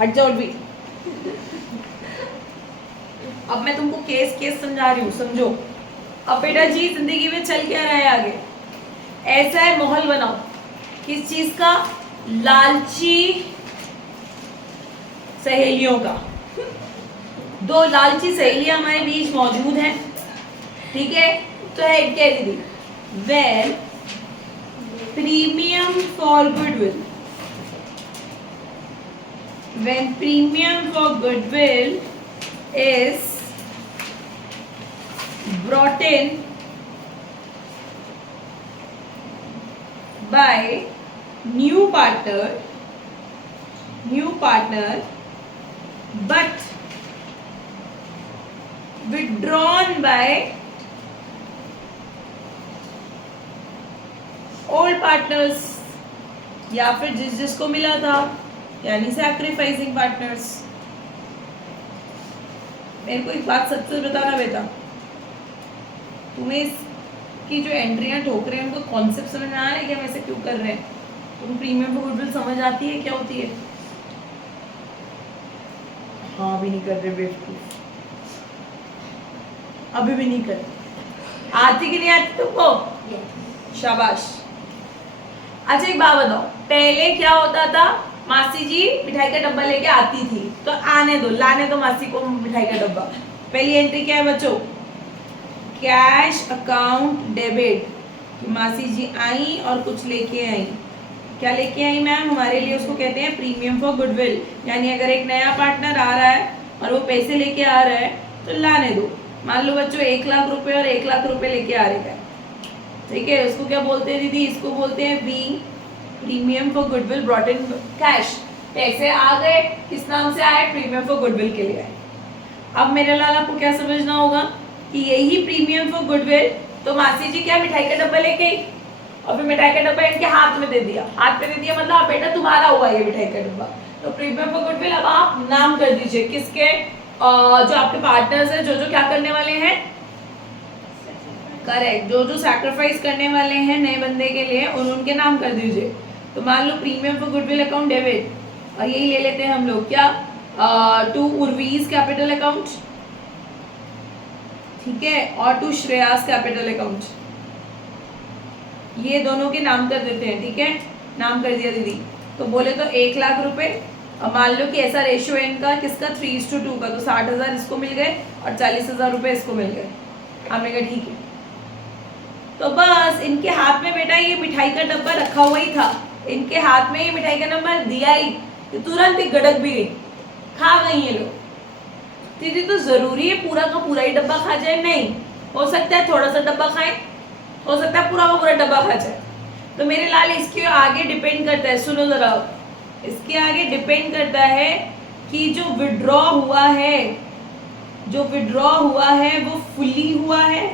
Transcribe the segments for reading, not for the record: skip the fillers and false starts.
हट जाओ भी। अब मैं तुमको केस केस समझा रही हूँ, समझो। अब बेटा जी जिंदगी में चल क्या रहा है आगे, ऐसा है माहौल बनाओ किस चीज का, लालची सहेलियों का। दो लालची सहेलियां हमारे बीच मौजूद हैं, ठीक है। तो है क्या दीदी, well premium for goodwill, when premium for goodwill is brought in by new partner but withdrawn by old partners, या फिर जिसको मिला था, यानी सैक्रिफाइसिंग पार्टनर्स। मेरे को एक बात सच बताना बेटा, तुम्हें इसकी जो एंट्रियां ठोक रहे हैं उनको कॉन्सेप्ट समझ में आ रहा है कि हम ऐसे क्यों कर रहे हैं? तुम प्रीमियम फॉर गुडविल समझ आती है क्या होती है? हाँ भी नहीं कर रहे बेवकूफ, अभी भी नहीं कर रहे। आती कि नहीं आती तुमको? शाबाश। अच्छा एक बात बताओ, पहले क्या होता था, मासी जी मिठाई का डब्बा लेके आती थी, तो आने दो, लाने दो मासी को मिठाई का डब्बा। पहली एंट्री क्या है बच्चों, कैश अकाउंट डेबिट, कि मासी जी आई और कुछ लेके आई। क्या लेके आई मैम? हमारे लिए उसको कहते हैं प्रीमियम फॉर गुडविल, यानी अगर एक नया पार्टनर आ रहा है और वो पैसे लेके आ रहा है तो लाने दो। मान लो बच्चों 1 लाख रुपए और 1 लाख रुपए लेके आ रहे हैं, ठीक है, उसको क्या बोलते हैं दीदी? इसको बोलते हैं being premium for goodwill brought in cash. पैसे आ गए, किस नाम से आए? प्रीमियम फॉर गुडविल के लिए आए। अब मेरे लाल आपको क्या समझना होगा कि यही प्रीमियम फॉर गुडविल, तो मासी जी क्या मिठाई का डब्बा लेके आई और फिर मिठाई का डब्बा इनके हाथ में दे दिया, हाथ में दे दिया मतलब आप बेटा तुम्हारा हुआ ये मिठाई का डब्बा। तो प्रीमियम फॉर गुडविल अब आप नाम कर दीजिए किसके, जो आपके पार्टनर्स हैं, जो क्या करने वाले हैं, करेक्ट, जो सैक्रिफाइस करने वाले हैं नए बंदे के लिए, उनके नाम कर दीजिए। तो मान लो premium for goodwill account debit, और यही ले लेते हैं हम लोग क्या, टू उर्वीज कैपिटल अकाउंट, ठीक है, और टू श्रेयास कैपिटल अकाउंट, ये दोनों के नाम कर देते हैं, ठीक है। नाम कर दिया दीदी, तो बोले तो 1 लाख रुपए, अब मान लो कि ऐसा रेशियो है इनका किसका, 3:2 का, तो 60,000 इसको मिल गए और 40,000 रुपए इसको मिल गए। हमने कहा ठीक है, तो बस इनके हाथ में बेटा ये मिठाई का डब्बा रखा हुआ ही था, इनके हाथ में ये मिठाई का नंबर दिया ही, तो तुरंत ही गड़क भी गई, खा गई ये लोग। दीदी तो जरूरी है पूरा का पूरा ही डब्बा खा जाए? नहीं, हो सकता है थोड़ा सा डब्बा खाए, हो सकता है पूरा का पूरा डब्बा खा जाए। तो मेरे लाल इसके आगे डिपेंड करता है, सुनो जरा, इसके आगे डिपेंड करता है कि जो विड्रॉ हुआ है, वो फुली हुआ है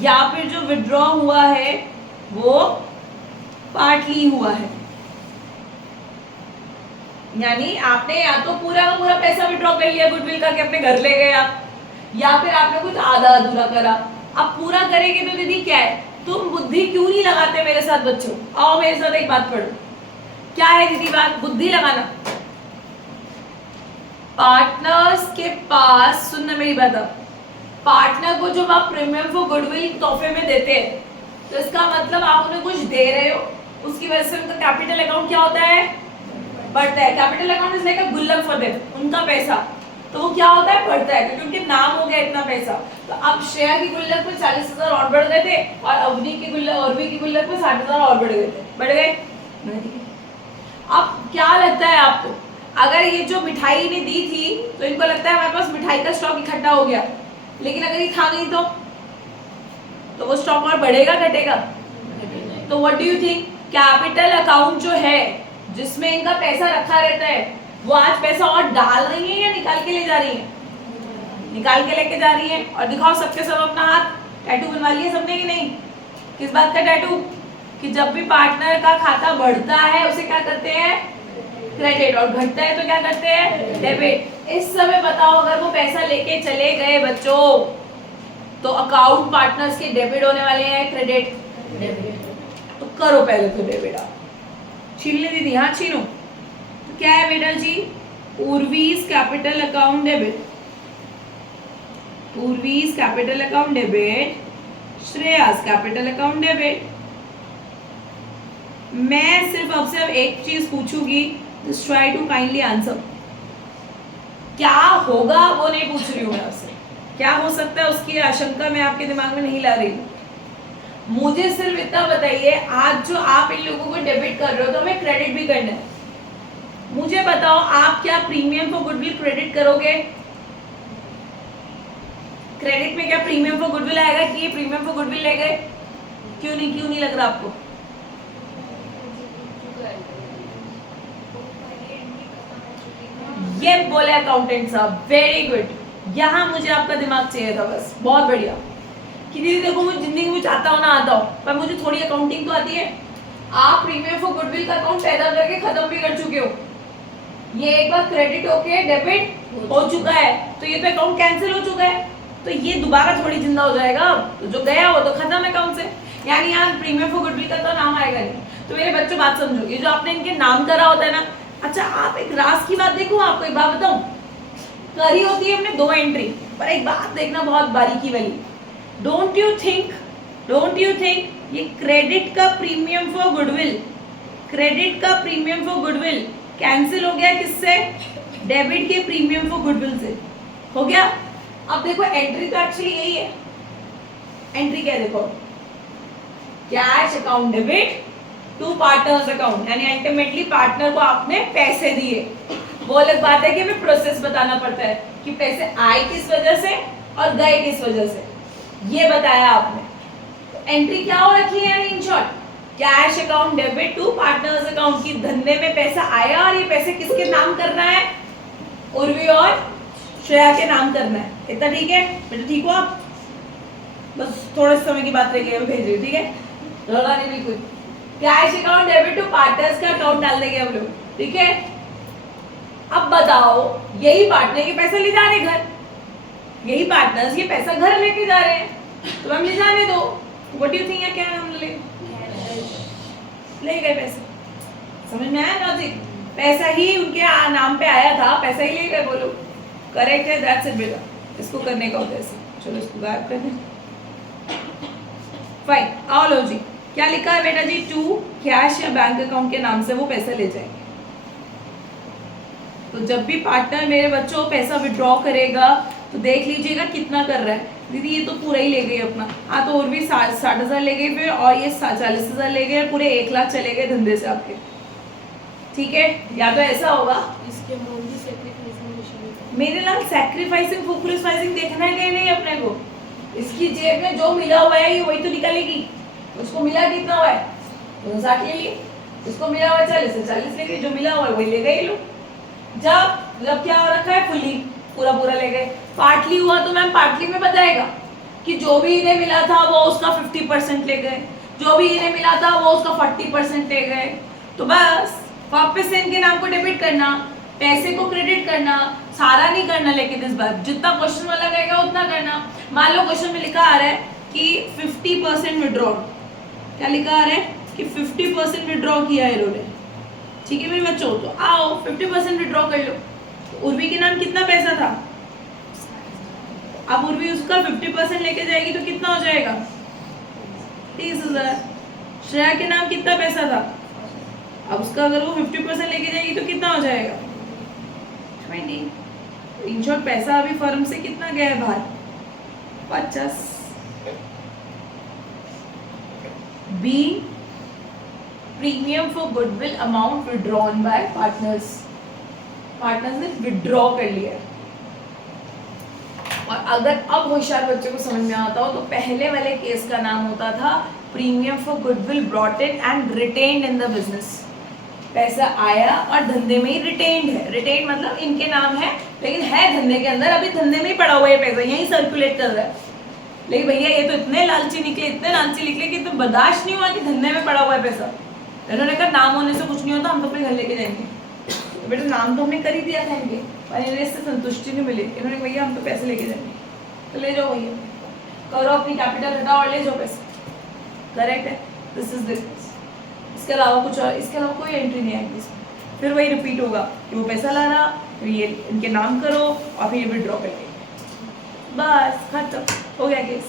या फिर जो विड्रॉ हुआ है वो पार्टली हुआ है। यानी आपने या तो पूरा का पूरा पैसा विड्रॉ कर लिया गुडविल का कि अपने घर ले गए आप, या फिर आपने कुछ आधा अधूरा करा। अब पूरा करेंगे तो दीदी क्या है, तुम बुद्धि क्यों नहीं लगाते मेरे साथ बच्चों? आओ मेरे साथ एक बात पढ़ो, क्या है दीदी बात? बुद्धि लगाना। पार्टनर्स के पास, सुनना मेरी बात, पार्टनर को जब आप प्रीमियम फॉर गुडविल तोहफे में देते हैं तो इसका मतलब आप उन्हें कुछ दे रहे हो, उसकी वजह से उनका कैपिटल अकाउंट क्या होता है, बढ़ता है। कैपिटल अकाउंट इज लाइक अ गुल्लक फॉर देम, उनका पैसा तो वो क्या होता है, बढ़ता है, क्योंकि उनके नाम हो गया इतना पैसा। तो अब श्रेया की गुल्लक में 40,000 और बढ़ गए थे और अवनी की गुल्लक, औरवी की गुल्लक में 60,000 और बढ़ गए थे, बढ़ गए। अब क्या लगता है आपको, अगर ये जो मिठाई ने दी थी तो इनको लगता है हमारे पास मिठाई का स्टॉक इकट्ठा हो गया, लेकिन अगर ये खा गई तो वो स्टॉक और बढ़ेगा घटेगा? तो what do you think, capital account जो है जिसमें इनका पैसा रखा रहता है, वो आज पैसा और डाल रही है या निकाल के ले जा रही है? निकाल के लेके जा रही है। और दिखाओ सबके सब अपना हाथ, टैटू बनवा लिए सबने कि नहीं? किस बात का टैटू? कि जब भी पार्टनर का खाता बढ़ता है उसे क्या करते हैं, क्रेडिट, और घटता है तो क्या करते हैं, डेबिट। इस समय बताओ अगर वो पैसा लेके चले गए बच्चों तो अकाउंट पार्टनर्स के डेबिट होने वाले हैं, क्रेडिट, डेबिट। तो करो पहले तो डेबिट, आप छीन ले दीदी, हाँ छीनो, तो क्या है बेटा जी, Urvi's capital account debit, Urvi's capital account debit, Shreya's capital account debit. मैं सिर्फ आपसे अब एक चीज पूछूंगी, just try to kindly answer. क्या होगा वो नहीं पूछ रही हूँ मैं आपसे, क्या हो सकता है उसकी आशंका मैं आपके दिमाग में नहीं ला रही हूँ। मुझे सिर्फ इतना बताइए, आज जो आप इन लोगों को डेबिट कर रहे हो तो हमें क्रेडिट भी करना है। मुझे बताओ आप क्या प्रीमियम फॉर गुडविल क्रेडिट करोगे? क्रेडिट में क्या प्रीमियम फॉर गुडविल आएगा कि ये प्रीमियम फॉर गुडविल ले गए? क्यों नहीं लग रहा आपको? ये बोले अकाउंटेंट साहब, वेरी गुड। यहाँ मुझे आपका दिमाग चाहिए था, बस बहुत बढ़िया। कि दीदी देखो मुझे जिंदगी में चाहता हो ना आता हो, पर मुझे थोड़ी अकाउंटिंग तो आती है। आप प्रीमियम फॉर गुडविल का अकाउंट पैदा करके खत्म भी कर चुके हो। ये एक बार क्रेडिट होके डेबिट हो चुका है, तो ये तो अकाउंट कैंसिल हो चुका है, तो ये दोबारा थोड़ी जिंदा हो जाएगा। तो जो गया वो तो खत्म अकाउंट से, यानी यहाँ प्रीमियम फॉर गुडविल का तो नाम आएगा नहीं। तो मेरे बच्चों बात समझो, ये जो आपने इनके नाम करा होता है ना, अच्छा आप एक राज की बात देखो, आपको एक बात बताऊं, करी होती है हमने 2 एंट्री, पर एक बात देखना बहुत बारीकी वाली। डोंट यू थिंक ये क्रेडिट का प्रीमियम फॉर गुडविल, क्रेडिट का प्रीमियम फॉर गुडविल कैंसिल हो गया किससे? डेबिट के प्रीमियम फॉर गुडविल से हो गया। अब देखो एंट्री तो एक्चुअली यही है। एंट्री क्या है देखो, cash account debit to partners account, यानी अल्टीमेटली पार्टनर को आपने पैसे दिए। वो अलग बात है कि हमें प्रोसेस बताना पड़ता है कि पैसे आए किस वजह से और गए किस वजह से, ये बताया आपने। तो एंट्री क्या हो रखी है in short, cash account debit to partners account, की धंधे में पैसा आया और ये पैसे किसके नाम करना है? उर्वी और श्रेया के नाम करना है। इतना ठीक है बेटा? ठीक हो आप? बस थोड़े समय की बात रह गई, भेज रही, ठीक है? रोना नहीं बिल्कुल। Cash account debit to partners का अकाउंट डाल देंगे हम लोग, ठीक है? अब बताओ, यही पार्टनर ये पैसा ले जा रहे घर, यही पार्टनर्स ये पैसा घर लेके जा रहे हैं, तो हम ले जाने दो। व्हाट डू यू थिंक, क्या हम ले गए पैसे? समझ में आया लॉजिक? पैसा ही उनके नाम पे आया था, पैसा ही ले गए, बोलो करेक्ट है? दैट्स इट बेटा, इसको करने का होता है ऐसे। चलो इसको गायब कर दें। फाइन, आओ लो जी, क्या लिखा है बेटा जी? टू कैश या बैंक अकाउंट के नाम से वो पैसा ले जाएंगे। तो जब भी पार्टनर मेरे बच्चों पैसा विड्रॉ करेगा तो देख लीजिएगा कितना कर रहा है। दीदी ये तो पूरा ही ले गई अपना, हाँ तो और भी 60,000 ले गई फिर, और ये 40,000 ले गए, पूरे 1 लाख चले गए धंधे से आपके, ठीक है? या तो ऐसा होगा, इसके अमाउंट भी सैक्रिफाइसिंग, मेरे लाल सैक्रिफाइसिंग फुकरिफाइसिंग देखना है नहीं अपने को। इसकी जेब में जो मिला हुआ है ये वही तो निकालेगी। उसको मिला कितना हुआ है? 59 ले लिए, इसको मिला हुआ है 40 से 40 ले गए, जो मिला हुआ है वही ले गए ये लोग। जब क्या हो रखा है? फुली पूरा ले गए। पार्टली हुआ तो मैम पार्टली में बताएगा कि जो भी इन्हें मिला था वो उसका 50% ले गए, जो भी इन्हें मिला था वो उसका 40% ले गए। तो बस वापस से इनके नाम को डेबिट करना, पैसे को क्रेडिट करना, सारा नहीं करना, लेकिन इस बार जितना क्वेश्चन वाला रहेगा उतना करना। मान लो क्वेश्चन में लिखा आ रहा है कि 50% विड्रॉ, क्या लिखा आ रहा है कि 50% विड्रॉ किया है इन्होंने, ठीक है मेरे बच्चों? तो आओ 50% विड्रॉ कर लो। उर्वी के नाम कितना पैसा था? अब उर्वी उसका 50% लेके जाएगी तो कितना हो जाएगा? 30,000। श्रेया के नाम कितना पैसा था? अब उसका अगर वो 50% लेके जाएगी तो कितना हो जाएगा? 20। इन शॉर्ट पैसा अभी फर्म से कितना गया है बाहर? 50। B premium for goodwill amount withdrawn by partners, partners ने विड्रॉ कर लिया। और अगर अब होशियार बच्चों को समझ में आता हो तो पहले वाले केस का नाम होता था premium for goodwill brought in and retained in the business. पैसा आया और धंधे में ही रिटेन्ड है, रिटेन्ड मतलब इनके नाम है लेकिन है धंधे के अंदर, अभी धंधे में ही पड़ा हुआ है पैसा, यही सर्कुलेट कर रहा है। लेकिन भैया ये तो इतने लालची निकले कि तो बर्दाश्त नहीं हुआ कि धंधे में पड़ा हुआ है पैसा। इन्होंने कहा नाम होने से कुछ नहीं होता, हम तो अपने घर लेके जाएंगे। तो बेटा नाम तो हमने कर ही दिया था इनके, पर इन्हें इससे संतुष्टि नहीं मिली। इन्होंने भैया हम तो पैसे लेके जाएंगे, तो ले जाओ भैया, करो अपनी कैपिटल हटाओ और ले जाओ पैसे। करेक्ट है, दिस इज दिस। इसके अलावा कुछ और, इसके अलावा कोई एंट्री नहीं आएगी इसमें। फिर वही रिपीट होगा कि वो पैसा ला रहा, फिर ये इनके नाम करो और फिर ये विड्रॉ कर लेंगे, बस खत्म हो गया केस।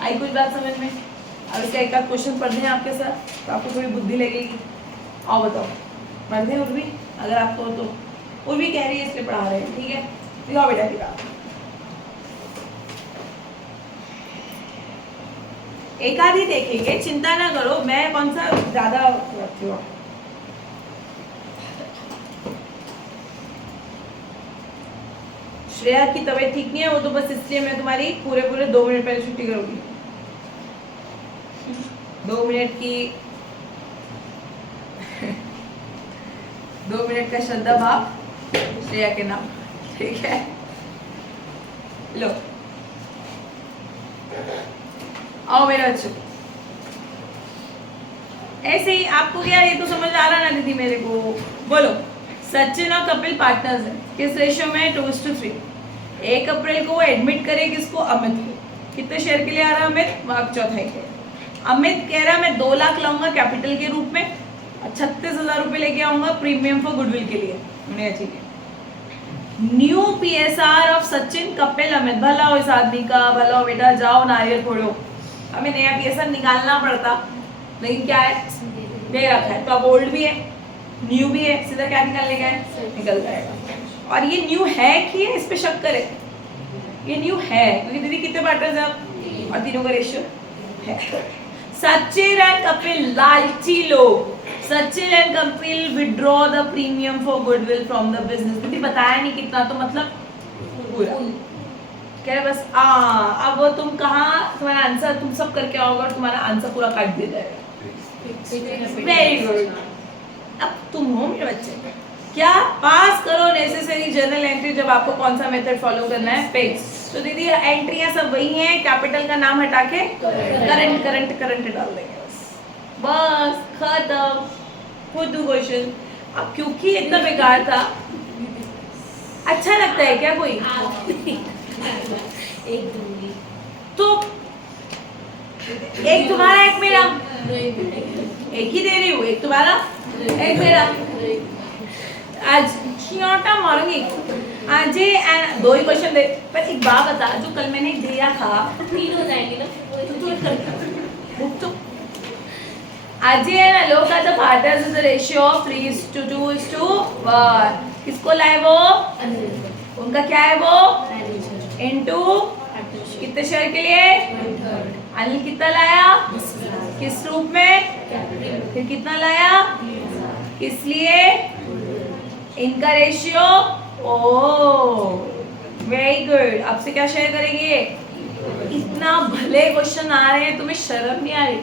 आई कुछ बात समझ में? अब इसका एक आध क्वेश्चन पढ़ दें आपके साथ तो आपको थोड़ी बुद्धि लगेगी। आओ बताओ, पढ़ दें उर्वी, अगर आपको हो तो। उर्वी कह रही है इसलिए पढ़ा रहे हैं, ठीक है? दिखाओ बेटा दिखाओ। एक आध ही देखेंगे, चिंता ना करो, मैं कौन सा ज्यादा रखती हूँ। श्रेया की तबीयत ठीक नहीं है, वो तो बस इसलिए मैं तुम्हारी पूरे 2 मिनट पहले छुट्टी करूंगी। 2 मिनट की 2 मिनट का श्रद्धा भाव श्रेया के नाम, ठीक है? लो आओ मेरे बच्चों, ऐसे ही आपको क्या ये तो समझ आ रहा ना दीदी मेरे को? बोलो, सचिन और कपिल पार्टनर्स हैं, किस रेशियो में? 2:3। 1 अप्रैल को वो एडमिट करे किसको? अमित को। कितने शेयर के लिए आ रहा है अमित? वाक चौथाई के। अमित कह रहा है मैं 2 लाख लाऊंगा कैपिटल के रूप में और 36,000 रुपये लेके आऊंगा प्रीमियम फॉर गुडविल के लिए। हमने ठीक है। New PSR of Sachin Kapil Amit, भला हो इस आदमी का, भला हो बेटा, जाओ नारियल फोड़ो। हमें नया PSR निकालना पड़ता, लेकिन क्या है, दे रखा है, तो अब ओल्ड भी है न्यू भी है, सीधा क्या निकालने का है, निकल जाएगा। और ये न्यू है कि है, इस पे शक करे, ये न्यू है क्योंकि दीदी कितने पार्टनर्स हैं अब और तीनों का रेशियो है। सचिन एंड कपिल लालची लोग, Sachin and Kapil withdraw the premium for goodwill from the business. दीदी बताया नहीं कितना, तो मतलब पूरा कह रहे बस। अब वो तुम कहाँ, तुम्हारा आंसर तुम सब करके आओगे और तुम्हारा आंसर पूरा काट दे जाएगा। Very good. अब तुम हो मेरे बच्चे, क्या पास करो नेसेसरी जर्नल एंट्री। जब आपको कौन सा मेथड फॉलो करना है? पेज। तो दीदी एंट्रियां सब वही हैं, कैपिटल का नाम हटा के करंट करंट करंट डाल देंगे, बस खत्म। खुद दो क्वेश्चन। अब क्योंकि इतना बेकार था, अच्छा लगता है क्या कोई? एक दूंगी तो एक तुम्हारा एक मेरा, एक ही दे रही हूँ, एक तुम्हारा एक मेरा। आज खियाटा मारूंगी आज ये 2 ही क्वेश्चन दे। पर एक बात बता, जो कल मैंने दिया था 3 हो जाएंगे ना, तो आज ये ना लोग का the partners is the ratio of 3:2:1। किसको लाए वो? उनका क्या है वो? इनटू कितने शेयर के लिए? अनिल कितना लाया? किस रूप में? फिर कितना लाया? किस लिए? इनका रेशियो। Oh very good. अब से क्या शेयर करेंगे? इतना भले क्वेश्चन आ रहे हैं, तुम्हें शर्म नहीं आ रही?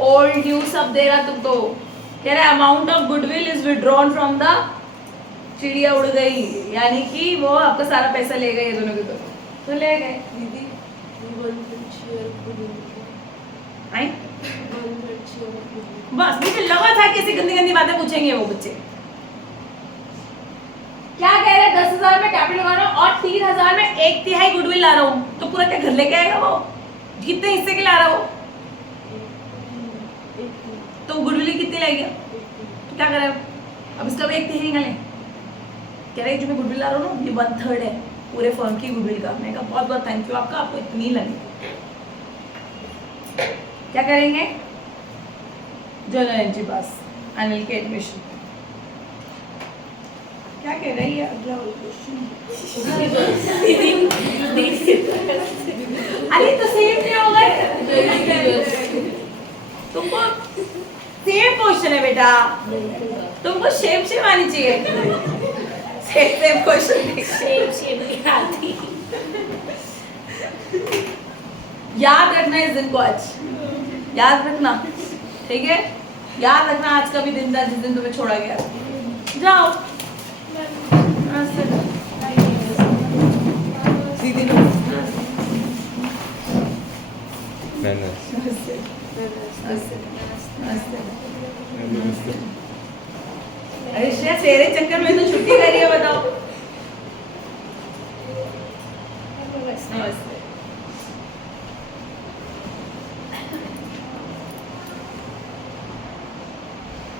ओल्ड न्यू सब दे रहा तुमको। कह रहा है amount of goodwill is withdrawn from the, चिड़िया उड़ गई, यानी कि वो आपका सारा पैसा ले गए दोनों के दोनों, तो ले गए। दीदी आई बस मुझे लगा था कि ऐसी गंदी गंदी बातें पूछेंगे वो बच्चे। क्या कह रहे हैं? 10,000 में कैपिटल लगाना और 3,000 में 1/3 गुडविल ला रहा हूँ, तो पूरा क्या घर लेके आएगा वो? कितने हिस्से के ला रहा वो? तो गुडविल कितनी लाएगी? तो क्या करें अब इसका भी 1/3 निकालें? कह रहे जो मैं गुडविल ला रहा हूँ ना, ये 1/3 है पूरे फर्म की गुडविल का। मैंने कहा बहुत बहुत थैंक यू आपका, आपको इतनी लगी। क्या करेंगे? जर्नल एंट्री पास, अनिल के एडमिशन। क्या कह रही है? अगला अरे तो सेम नहीं होगा, तुमको सेम क्वेश्चन है बेटा, तुमको शेप शेप आनी चाहिए। सेम क्वेश्चन शेप आती। याद रखना इस दिन को, आज याद रखना, ठीक है? याद रखना आज का भी दिन था जिस दिन तुम्हें छोड़ा गया। जाओ दीदी अरे श्रेया तेरे चक्कर में तो छुट्टी करी है, बताओ।